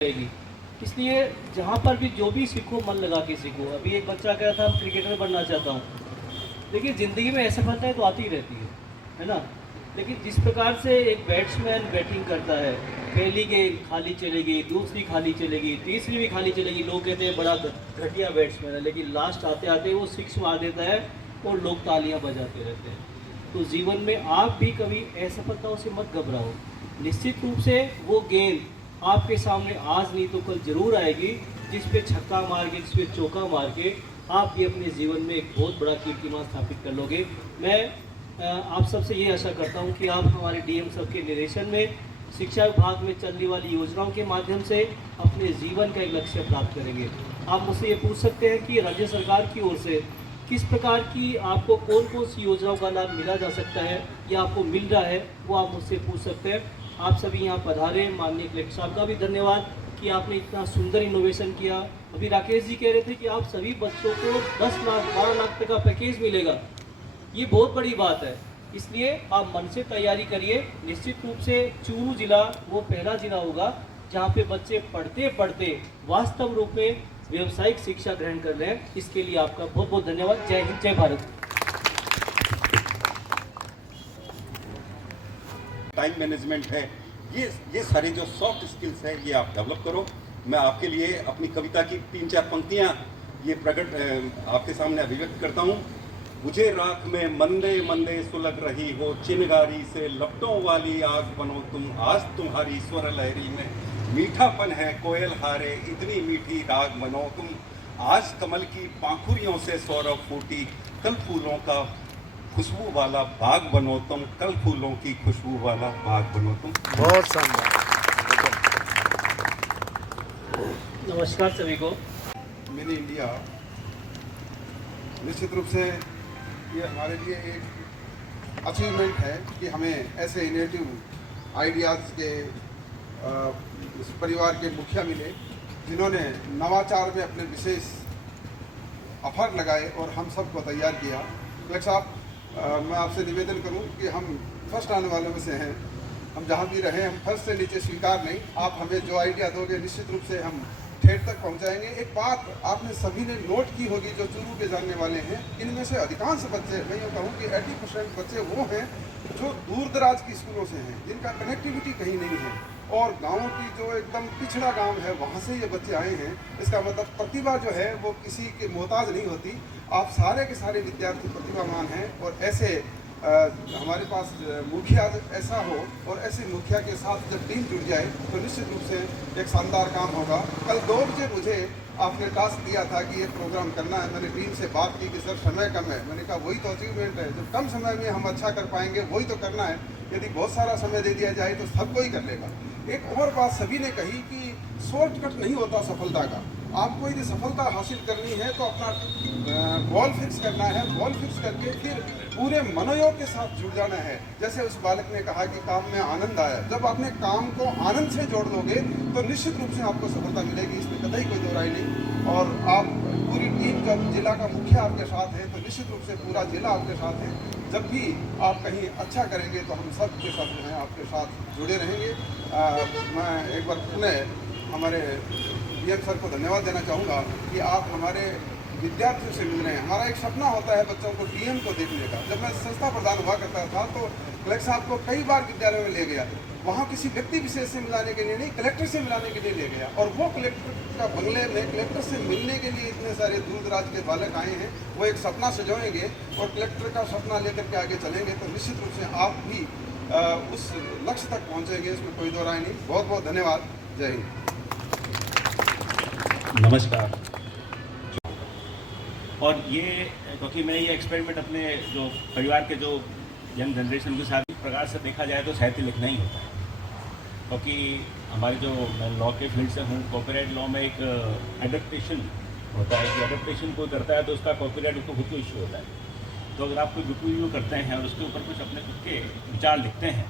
रहेगी। इसलिए जहाँ पर भी जो भी सीखो मन लगा के सीखो। अभी एक बच्चा कह रहा था हम क्रिकेटर बनना चाहता हूँ। देखिए ज़िंदगी में असफलताएं तो आती ही रहती है ना। लेकिन जिस प्रकार से एक बैट्समैन बैटिंग करता है, पहली गेंद खाली चलेगी, दूसरी खाली चलेगी, तीसरी भी खाली चलेगी, लोग कहते हैं बड़ा घटिया बैट्समैन है, लेकिन लास्ट आते आते वो सिक्स मार देता है और लोग तालियां बजाते रहते हैं। तो जीवन में आप भी कभी असफलताओं से मत घबराओ। निश्चित रूप से वो गेंद आपके सामने आज नहीं तो कल जरूर आएगी, जिस पे छक्का मार के, जिस पे चौका मार के आप भी अपने जीवन में एक बहुत बड़ा कीर्तिमान स्थापित कर लोगे। मैं आप सबसे ये आशा करता हूँ कि आप हमारे डीएम साहब के निर्देशन में शिक्षा विभाग में चलने वाली योजनाओं के माध्यम से अपने जीवन का एक लक्ष्य प्राप्त करेंगे। आप मुझसे ये पूछ सकते हैं कि राज्य सरकार की ओर से किस प्रकार की आपको कौन कौन सी योजनाओं का लाभ मिला जा सकता है या आपको मिल रहा है, वो आप मुझसे पूछ सकते हैं। आप सभी यहाँ पधारे। माननीय कलेक्टर साहब का भी धन्यवाद कि आपने इतना सुंदर इनोवेशन किया। अभी राकेश जी कह रहे थे कि आप सभी बच्चों को 10 लाख 12 लाख तक का पैकेज मिलेगा। ये बहुत बड़ी बात है। इसलिए आप मन से तैयारी करिए। निश्चित रूप से चूरू जिला वो पहला जिला होगा जहाँ पे बच्चे पढ़ते पढ़ते वास्तव रूप में व्यवसायिक शिक्षा ग्रहण कर रहे हैं। इसके लिए आपका बहुत बहुत धन्यवाद। जय हिंद, जय भारत। टाइम मैनेजमेंट है, ये सारी जो सॉफ्ट स्किल्स है ये आप डेवलप करो। मैं आपके लिए अपनी कविता की 3-4 पंक्तियां ये आपके सामने अभिव्यक्त करता हूँ। मुझे राख में मंदे मंदे सुलग रही हो, चिनगारी से लपटों वाली आग बनो तुम, आज तुम्हारी स्वर लहरी में मीठापन है कोयल हारे, इतनी मीठी राग बनो तुम, आज कमल की पाखुरियों से सौरभ फूटी, कल फूलों का खुशबू वाला बाग बनो तुम, कल फूलों की खुशबू वाला बाग बनो तुम। बहुत शानदार। नमस्कार सभी को। मिनी इंडिया निश्चित रूप से ये हमारे लिए एक अचीवमेंट है कि हमें ऐसे इनोवेटिव आइडियाज़ के परिवार के मुखिया मिले जिन्होंने नवाचार में अपने विशेष अफर्ट लगाए और हम सबको तैयार किया। कलेक्टर साहब, मैं आपसे निवेदन करूं कि हम फर्स्ट आने वालों में से हैं। हम जहां भी रहें हम फर्स्ट से नीचे स्वीकार नहीं। आप हमें जो आइडिया दोगे निश्चित रूप से हम ठेठ तक पहुंचाएंगे। एक बात आपने सभी ने नोट की होगी जो चूरू के जानने वाले हैं, इनमें से अधिकांश बच्चे, मैं यूँ कहूँ कि 80% बच्चे वो हैं जो दूर दराज की स्कूलों से हैं, जिनका कनेक्टिविटी कहीं नहीं है, और गाँव की जो एकदम पिछड़ा गांव है वहाँ से ये बच्चे आए हैं। इसका मतलब प्रतिभा जो है वो किसी के मोहताज नहीं होती। आप सारे के सारे विद्यार्थी प्रतिभावान हैं और ऐसे हमारे पास मुखिया ऐसा हो और ऐसे मुखिया के साथ जब टीम जुड़ जाए तो निश्चित रूप से एक शानदार काम होगा। कल 2 बजे मुझे आपने टास्क दिया था कि ये प्रोग्राम करना है। मैंने टीम से बात की कि सर समय कम है। मैंने कहा वही तो अचीवमेंट है, जो कम समय में हम अच्छा कर पाएंगे वही तो करना है। यदि बहुत सारा समय दे दिया जाए तो सब कोई कर लेगा। एक और बात सभी ने कही कि शॉर्टकट नहीं होता सफलता का। आपको यदि सफलता हासिल करनी है तो अपना गोल फिक्स करना है। गोल फिक्स करके फिर पूरे मनोयोग के साथ जुड़ जाना है। जैसे उस बालक ने कहा कि काम में आनंद आया, जब अपने काम को आनंद से जोड़ लोगे तो निश्चित रूप से आपको सफलता मिलेगी, इसमें कतई कोई दो राय नहीं। और आप पूरी टीम, जब जिला का मुखिया आपके साथ है तो निश्चित रूप से पूरा जिला आपके साथ है। जब भी आप कहीं अच्छा करेंगे तो हम सब के साथ जो है आपके साथ जुड़े रहेंगे। मैं एक बार पुनः हमारे डीएम सर को धन्यवाद देना चाहूँगा कि आप हमारे विद्यार्थियों से मिल रहे हैं। हमारा एक सपना होता है बच्चों को डीएम को देखने का। जब मैं संस्था प्रधान हुआ करता था तो कलेक्टर साहब को कई बार विद्यालय में ले गया। वहाँ किसी व्यक्ति विशेष से मिलाने के लिए नहीं, कलेक्टर से मिलाने के लिए ले गया। और वो कलेक्टर का बंगले में कलेक्टर से मिलने के लिए इतने सारे दूर दराज के बालक आए हैं। वो एक सपना सजोएंगे और कलेक्टर का सपना लेकर के आगे चलेंगे तो निश्चित रूप से आप भी उस लक्ष्य तक पहुँचेंगे, इसमें कोई दो राय नहीं। बहुत बहुत धन्यवाद। जय हिंद। नमस्कार। और ये क्योंकि मैं ये एक्सपेरिमेंट अपने जो परिवार के जो यंग जनरेशन के साथ इस प्रकार से देखा जाए तो साहित्य लिखना ही होता है। क्योंकि हमारी जो, मैं लॉ के फील्ड से हूँ, कॉपीराइट लॉ में एक एडेप्टेशन होता है कि एडेप्टेशन कोई करता है तो उसका कॉपीराइट उसको खुद को इश्यू होता है। तो अगर आप कोई बुक रिव्यू करते हैं और उसके ऊपर कुछ अपने खुद के विचार लिखते हैं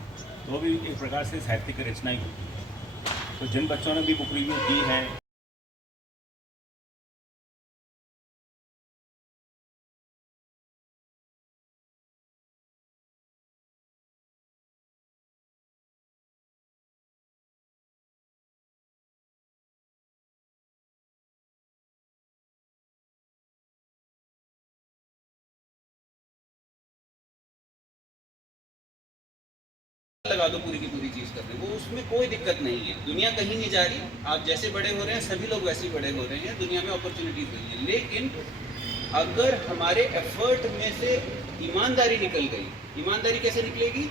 तो भी एक प्रकार से साहित्य की रचना ही होती है। तो जिन बच्चों ने भी बुक रिव्यू की है लगा दो पूरी की पूरी चीज़ करने, वो उसमें कोई दिक्कत नहीं है। दुनिया कहीं नहीं जा रही, आप जैसे बड़े हो रहे हैं सभी लोग वैसे ही बड़े हो रहे हैं, दुनिया में अपॉर्चुनिटीज मिल रही है। लेकिन अगर हमारे एफर्ट में से ईमानदारी निकल गई, ईमानदारी कैसे निकलेगी?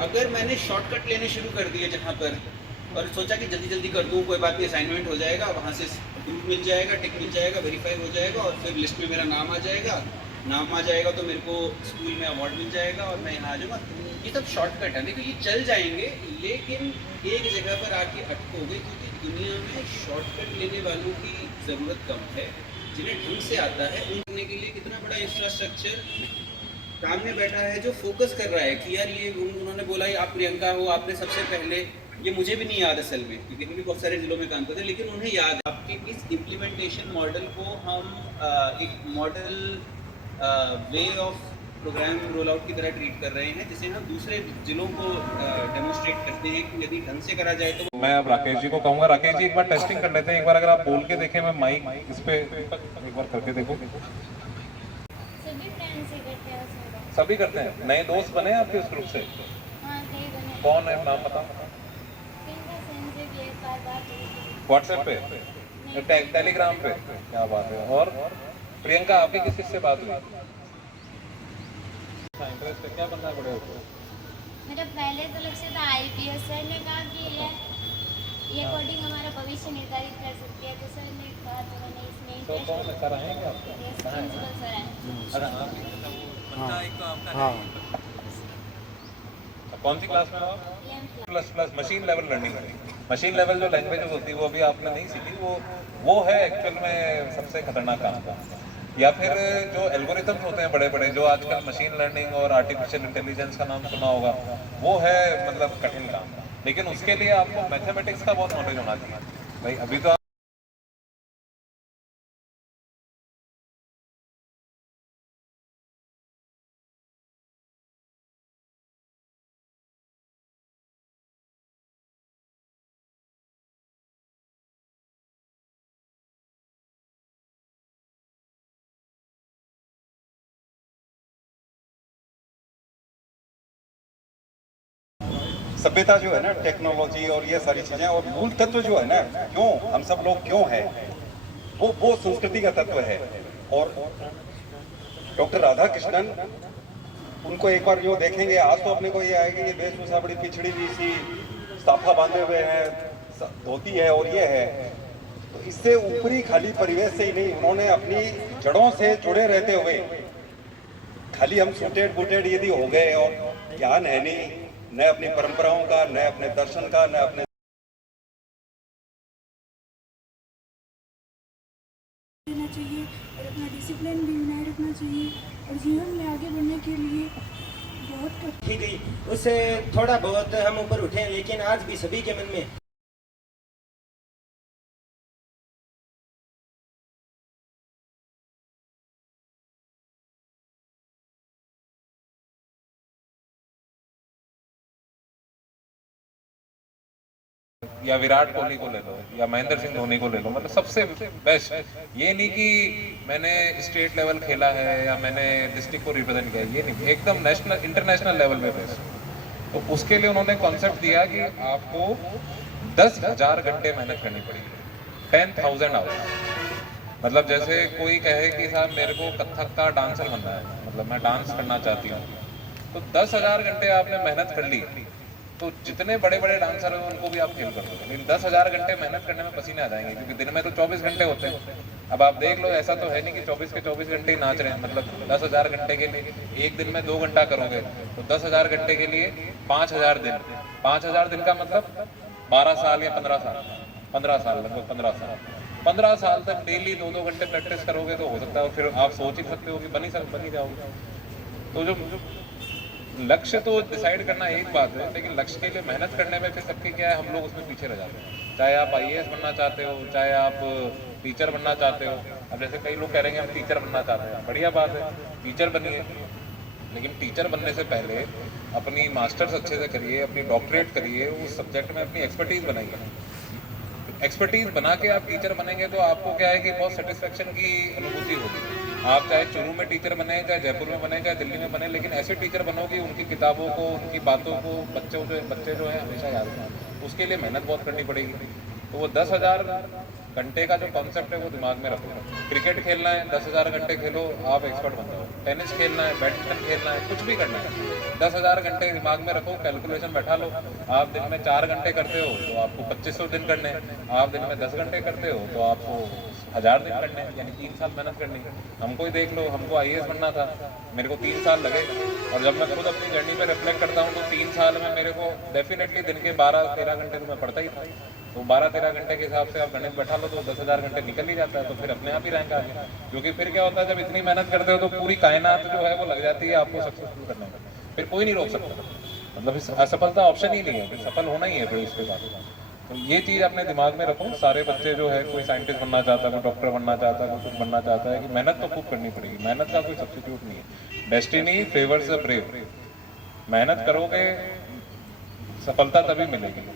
अगर मैंने शॉर्टकट लेने शुरू कर दिए जहाँ पर, और सोचा कि जल्दी जल्दी कर दूँ, कोई बात नहीं, असाइनमेंट हो जाएगा, वहाँ से प्रूफ मिल जाएगा, टिक मिल जाएगा, वेरीफाई हो जाएगा और फिर लिस्ट में मेरा नाम आ जाएगा, नाम आ जाएगा तो मेरे को स्कूल में अवार्ड मिल जाएगा और मैं यहाँ आ जाऊँगा। ये सब शॉर्टकट है, देखिए ये चल जाएंगे, लेकिन एक जगह पर आके अटकोगे, क्योंकि दुनिया में शॉर्टकट लेने वालों की ज़रूरत कम है। जिन्हें ढंग से आता है उनके के लिए कितना बड़ा इंफ्रास्ट्रक्चर सामने बैठा है जो फोकस कर रहा है कि यार ये उन्होंने बोला आप प्रियंका हो, आपने सबसे पहले, ये मुझे भी नहीं याद असल में क्योंकि मैं भी बहुत सारे जिलों में काम करते हैं, लेकिन उन्हें याद है। आपके इस इम्प्लीमेंटेशन मॉडल को हम एक model way of program roll out की तरह ट्रीट कर रहे हैं, जिसे हम दूसरे जिलों को डेमोन्स्ट्रेट करते हैं कि यदि ढंग से करा जाए तो। मैं अब राकेश जी को कहूंगा, राकेश जी एक बार टेस्टिंग कर लेते हैं, एक बार अगर आप बोल के देखें, मैं माइक इस पे एक बार करके देखो। सभी फ्रेंड्स से करते हैं उसमें। सभी करते हैं। नए दोस्त बने आपके उस ग्रुप से? हाँ कई बने। कौन है, नाम बताओ। प्रियंका सेन से भी एक बार बात हुई थी। व्हाट्सएप पे, टेलीग्राम पे? क्या बात है। और प्रियंका आपकी किस किस से बात हुई? इंटरेस्ट है, क्या बनना है बड़े होकर? मेरा पहले तो लक्ष्य था IPS। सर ने कहा कि ये कोडिंग हमारा भविष्य निर्धारित कर सकती है, तो सर ने कहा तो मैंने इसमें तो इंटरेस्ट। कौन है, सर आएंगे आपको? प्रिंसिपल सर हैं। अरे हाँ, एक तो आपका कौन सी क्लास में हो आप? Plus machine level learning. Machine level जो लैंग्वेज होती है वो अभी आपने नहीं सीखी, वो है एक्चुअल में सबसे खतरनाक काम। या फिर जो एल्गोरिथम्स होते हैं बड़े बड़े, जो आजकल मशीन लर्निंग और आर्टिफिशियल इंटेलिजेंस का नाम सुना होगा, वो है मतलब कठिन काम। लेकिन उसके लिए आपको मैथमेटिक्स का बहुत नॉलेज होना चाहिए भाई। अभी तो सभ्यता जो है ना, टेक्नोलॉजी और ये सारी चीजें और मूल तत्व जो है ना, क्यों हम सब लोग क्यों हैं, वो संस्कृति का तत्व है। और डॉक्टर राधा कृष्णन, उनको एक बार जो देखेंगे, आज तो अपने को ये आएगी ये वेशभूषा बड़ी पिछड़ी हुई सी, साफा बांधे हुए हैं, धोती है और ये है, तो इससे ऊपरी खाली परिवेश से ही नहीं, उन्होंने अपनी जड़ों से जुड़े रहते हुए, खाली हम सूटेड बूटेड यदि हो गए और ज्ञान है नहीं, न अपनी परंपराओं का, न अपने दर्शन का, न अपने रहना चाहिए और अपना डिसिप्लिन भी बनाए रखना चाहिए और जीवन में आगे बढ़ने के लिए बहुत थी, उससे थोड़ा बहुत हम ऊपर उठे, लेकिन आज भी सभी के मन में या विराट कोहली को ले लो या महेंद्र सिंह धोनी को ले लो, मतलब सबसे बेस्ट। ये नहीं कि मैंने स्टेट लेवल खेला है या मैंने डिस्ट्रिक्ट को रिप्रेजेंट किया, ये नहीं, एकदम नेशनल इंटरनेशनल लेवल पे बेस्ट। तो उसके लिए उन्होंने कॉन्सेप्ट दिया कि आपको 10,000 घंटे मेहनत करनी पड़ेगी, 10,000 आवर्स। मतलब जैसे कोई कहे कि साहब मेरे को कथक का डांसर बनना है, मतलब मैं डांस करना चाहती हूँ, तो 10,000 घंटे आपने मेहनत कर ली, तो जितने बड़े बड़े डांसर हैं उनको भी आप खेल कर दोगे। लेकिन 10,000 घंटे मेहनत करने में पसीने आ जाएंगे, क्योंकि दिन में तो 24 घंटे होते हैं। अब आप देख लो, ऐसा तो है नहीं कि 24 के 24 घंटे ही नाच रहे हैं। मतलब 10,000 घंटे के लिए एक दिन में 2 घंटा करोगे तो 10,000 घंटे के लिए 5,000 दिन। 5,000 दिन का मतलब 12 साल या 15 साल, 15 साल, लगभग 15 साल। 15 साल तक डेली 2-2 घंटे प्रैक्टिस करोगे तो हो सकता है, और फिर आप सोच ही सकते हो कि बन ही जाओगे। तो जो लक्ष्य तो डिसाइड करना एक बात है, लेकिन लक्ष्य के लिए मेहनत करने में फिर सबके क्या है, हम लोग उसमें पीछे रह जाते हैं। चाहे आप IAS बनना चाहते हो, चाहे आप टीचर बनना चाहते हो। अब जैसे कई लोग कह रहे हैं हम टीचर बनना चाहते हैं, बढ़िया बात है, टीचर बनिए, लेकिन टीचर बनने से पहले अपनी मास्टर्स अच्छे से करिए, अपनी डॉक्टरेट करिए, उस सब्जेक्ट में अपनी एक्सपर्टीज़ बनाइए। एक्सपर्टीज़ बना के आप टीचर बनेंगे तो आपको क्या है कि बहुत सेटिस्फेक्शन की अनुभूति होगी। आप चाहे चुरू में टीचर बने, चाहे जयपुर में बने, चाहे दिल्ली में बने, लेकिन ऐसे टीचर बनो कि उनकी किताबों को, उनकी बातों को बच्चे जो है हमेशा याद रखें। उसके लिए मेहनत बहुत करनी पड़ेगी। तो वो 10,000 घंटे का जो कॉन्सेप्ट है वो दिमाग में रखो। क्रिकेट खेलना है 10,000 घंटे खेलो, आप एक्सपर्ट बन जाओ। टेनिस खेलना है, बैडमिंटन खेलना है, कुछ भी करना है, 10,000 घंटे दिमाग में रखो, कैलकुलेशन बैठा लो। आप दिन में 4 घंटे करते हो तो आपको 2500 दिन करने हैं। आप दिन में 10 घंटे करते हो तो आपको 1000 दिन करने हैं, यानी 3 साल मेहनत करनी है। हमको ही देख लो, हमको IAS बनना था, मेरे को 3 साल लगे। और जब मैं खुद अपनी जर्नी पे रिफ्लेक्ट करता हूँ तो 3 साल में मेरे को डेफिनेटली दिन के 12-13 घंटे तो मैं पढ़ता ही था। तो 12-13 घंटे के हिसाब से आप गणित बैठा लो तो 10,000 घंटे निकल ही जाता है। तो फिर अपने आप ही रैंक आ गया। क्योंकि फिर क्या होता है, जब इतनी मेहनत करते हो तो पूरी कायनात जो है वो लग जाती है आपको सक्सेसफुल करने में। फिर कोई नहीं रोक सकता। मतलब इस असफलता ऑप्शन ही नहीं है, फिर सफल होना ही है। फिर उसके बाद तो ये चीज़ अपने दिमाग में रखो। सारे बच्चे जो है, कोई साइंटिस्ट बनना चाहता है, कोई डॉक्टर बनना चाहता है, कोई कुछ बनना चाहता है, कि मेहनत तो खूब करनी पड़ेगी। मेहनत का कोई सब्स्टिट्यूट नहीं है। Destiny favours the brave. मेहनत करोगे सफलता तभी मिलेगी।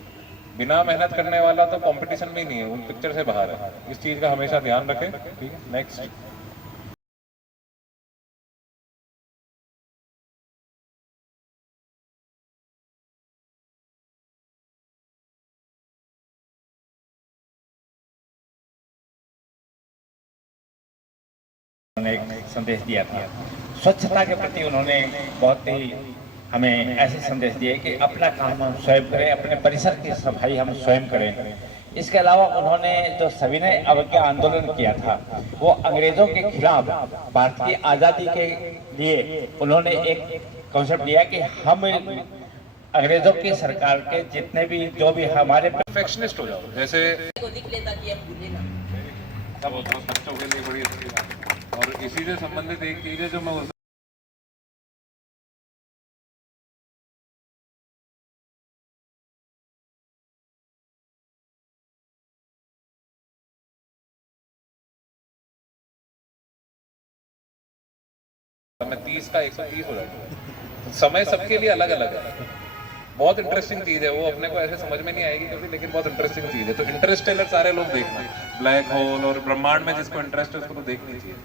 बिना मेहनत करने वाला तो कंपटीशन में ही नहीं है, उन पिक्चर से बाहर है। इस चीज़ का हमेशा ध्यान रखें। ठीक है, नेक्स्ट। उन्होंने एक संदेश दिया था, स्वच्छता के प्रति उन्होंने बहुत ही हमें ऐसे संदेश दिए कि अपना काम हम स्वयं करें, अपने परिसर की सफाई हम स्वयं करें। इसके अलावा उन्होंने जो सविनय अवज्ञा आंदोलन किया था, वो अंग्रेजों के खिलाफ भारत की आज़ादी के लिए उन्होंने एक कॉन्सेप्ट दिया कि हम अंग्रेजों की सरकार के जितने भी जो भी हमारे परफेक्शनिस्ट हो जाओ। जैसे सब बच्चों के लिए बड़ी अच्छी बात है। और इसी से संबंधित एक चीज़ है जो मैं मैं 30 का 130 हो जाऊंगा। समय सबके लिए अलग अलग है। बहुत इंटरेस्टिंग चीज़ है वो, अपने को ऐसे समझ में नहीं आएगी कभी, लेकिन बहुत इंटरेस्टिंग चीज़ है। तो इंटरस्टेलर सारे लोग देखना, ब्लैक होल और ब्रह्मांड में जिसको इंटरेस्ट है उसको तो देखनी चाहिए।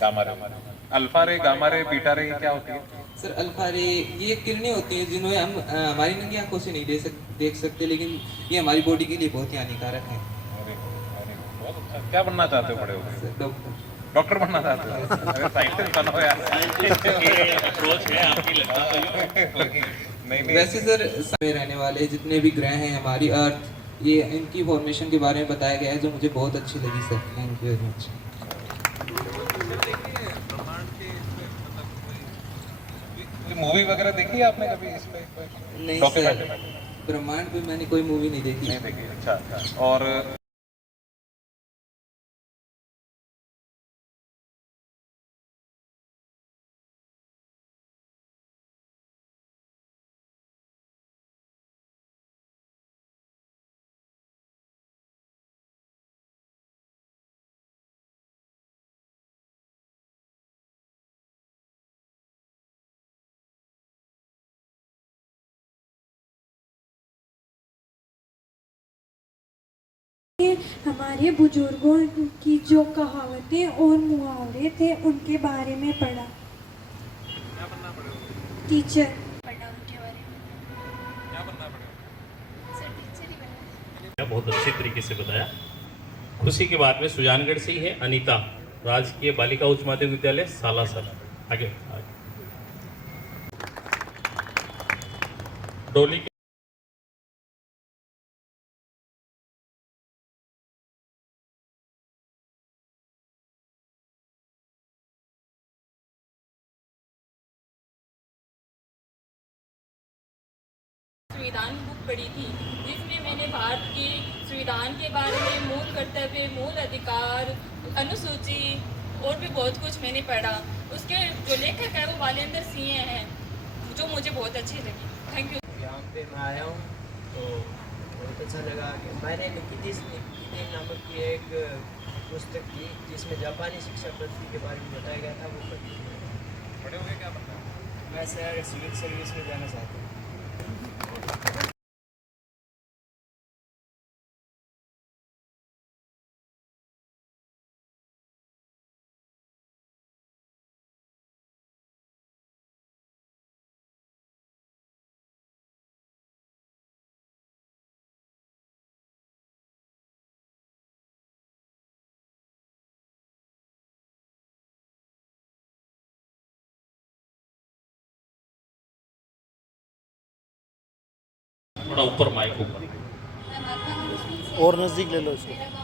गामा रे, अल्फा रे, गामा रे, बीटा रे, ये क्या होती है? सर अल्फा रे ये किरणें होती हैं जिन्हें हम हमारी नंगी आंखों से नहीं देख सकते, लेकिन ये हमारी बॉडी के लिए बहुत ही हानिकारक है। बहुत अच्छा। क्या बनना चाहते हो बड़े होकर? डॉक्टर बनना चाहते हो? अगर साइंटिस्ट बनो यार। अप्रोच है आपकी लगता नहीं। वैसे सर समय रहने वाले जितने भी ग्रह हैं, हमारी अर्थ, ये इनकी फॉर्मेशन के बारे में बताया गया है, जो मुझे बहुत अच्छी लगी sir. Thank you very much. Movie वगैरह देखी है आपने कभी इस पे? नहीं सर, ब्रह्मांड पे मैंने कोई मूवी नहीं देखी। अच्छा। और हमारे बुजुर्गों की जो कहावतें और मुहावरे थे उनके बारे में पढ़ा। टीचर। पढ़ा उनके बारे में। क्या बनना पड़ेगा? सर टीचर ही बनना। बहुत अच्छे तरीके से बताया। खुशी की बात में सुजानगढ़ से ही है अनीता, राजकीय बालिका उच्च माध्यमिक विद्यालय सालासर। आगे डोली संविधान बुक पढ़ी थी, जिसमें मैंने भारत के संविधान के बारे में, मूल कर्तव्य, मूल अधिकार, अनुसूची और भी बहुत कुछ मैंने पढ़ा। उसके जो लेखक है वो बालेंद्र सिंह हैं, जो मुझे बहुत अच्छी लगी। Thank you. यहाँ पे मैं आया हूँ तो बहुत अच्छा लगा कि मैंने निकितिस निकितिन नामक की एक पुस्तक थी जिसमें जापानी शिक्षा पद्धति के बारे में बताया गया था, वो पढ़ी। बड़े हो गए क्या बनना है? मैं सर सिविल सर्विस में जाना चाहता हूँ। थोड़ा ऊपर माइक ऊपर और नज़दीक ले लो इसको।